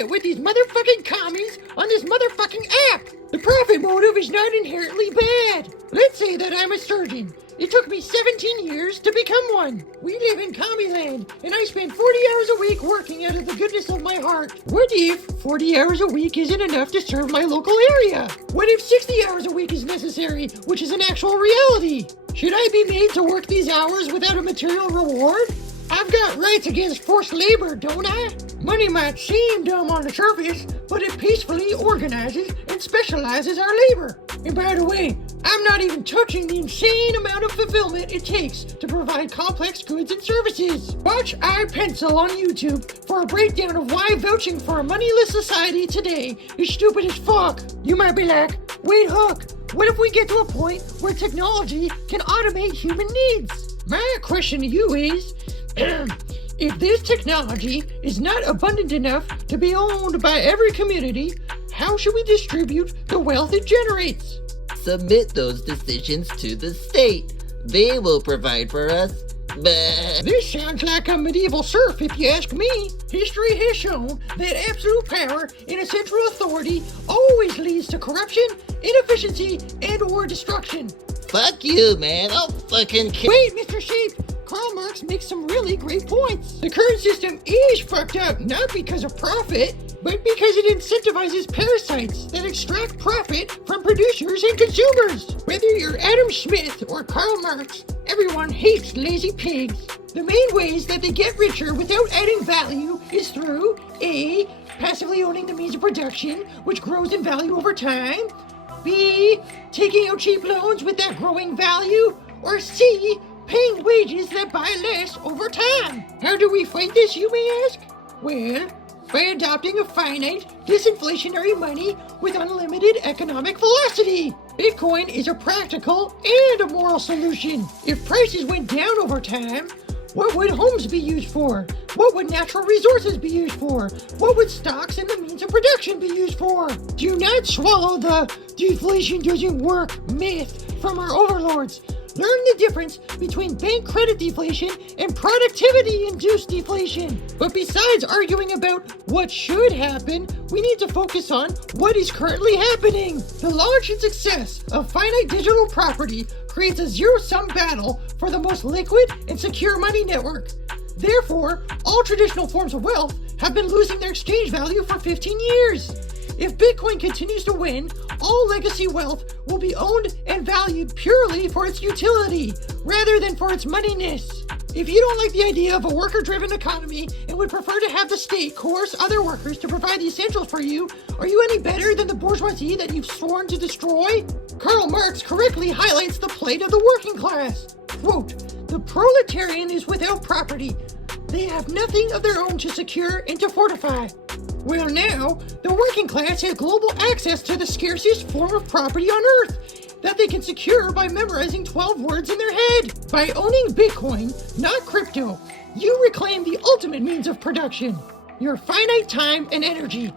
shit with these motherfucking commies on this motherfucking app. The profit motive is not inherently bad. Let's say that I'm a surgeon. It took me 17 years to become one. We live in commie land, and I spend 40 hours a week working out of the goodness of my heart. What if 40 hours a week isn't enough to serve my local area? What if 60 hours a week is necessary, which is an actual reality? Should I be made to work these hours without a material reward? I've got rights against forced labor, don't I? Money might seem dumb on the surface, but it peacefully organizes and specializes our labor. And by the way, I'm not even touching the insane amount of fulfillment it takes to provide complex goods and services. Watch iPencil on YouTube for a breakdown of why vouching for a moneyless society today is stupid as fuck. You might be like, wait, Hook, what if we get to a point where technology can automate human needs? My question to you is, if this technology is not abundant enough to be owned by every community, how should we distribute the wealth it generates? Submit those decisions to the state. They will provide for us. But this sounds like a medieval serf, if you ask me. History has shown that absolute power in a central authority always leads to corruption, inefficiency, and or destruction. Fuck you, man. I'll fucking kill. Wait, Mr. Sheep. Karl Marx makes some really great points. The current system is fucked up not because of profit, but because it incentivizes parasites that extract profit from producers and consumers. Whether you're Adam Smith or Karl Marx, everyone hates lazy pigs. The main ways that they get richer without adding value is through A. Passively owning the means of production, which grows in value over time. B. Taking out cheap loans with that growing value. Or C. Paying wages that buy less over time. How do we fight this, you may ask? Well, by adopting a finite, disinflationary money with unlimited economic velocity. Bitcoin is a practical and a moral solution. If prices went down over time, what would homes be used for? What would natural resources be used for? What would stocks and the means of production be used for? Do not swallow the deflation doesn't work myth from our overlords. Learn the difference between bank credit deflation and productivity-induced deflation. But besides arguing about what should happen, we need to focus on what is currently happening. The launch and success of finite digital property creates a zero-sum battle for the most liquid and secure money network. Therefore, all traditional forms of wealth have been losing their exchange value for 15 years. If Bitcoin continues to win, all legacy wealth will be owned and valued purely for its utility, rather than for its moneyness. If you don't like the idea of a worker-driven economy and would prefer to have the state coerce other workers to provide the essentials for you, are you any better than the bourgeoisie that you've sworn to destroy? Karl Marx correctly highlights the plight of the working class. Quote, "The proletarian is without property. They have nothing of their own to secure and to fortify." Well, now, the working class has global access to the scarcest form of property on Earth that they can secure by memorizing 12 words in their head. By owning Bitcoin, not crypto, you reclaim the ultimate means of production, your finite time and energy.